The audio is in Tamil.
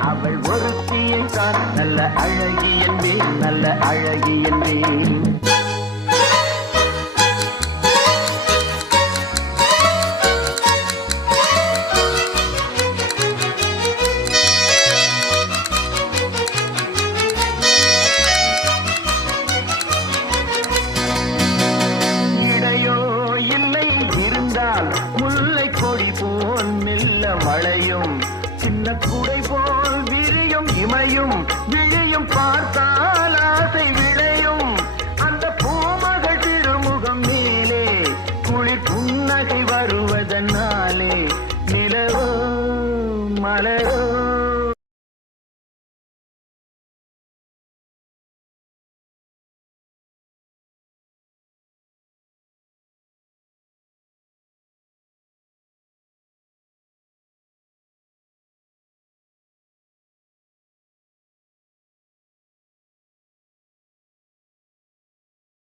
அவள் ஒருத்தியை தான் நல்ல அழகி என்பேன், நல்ல அழகி என்பேன். முல்லை கொடி போல் மெல்ல மழையும் சின்ன குடை போல் விரியும் இமையும் விழியும் பார்த்த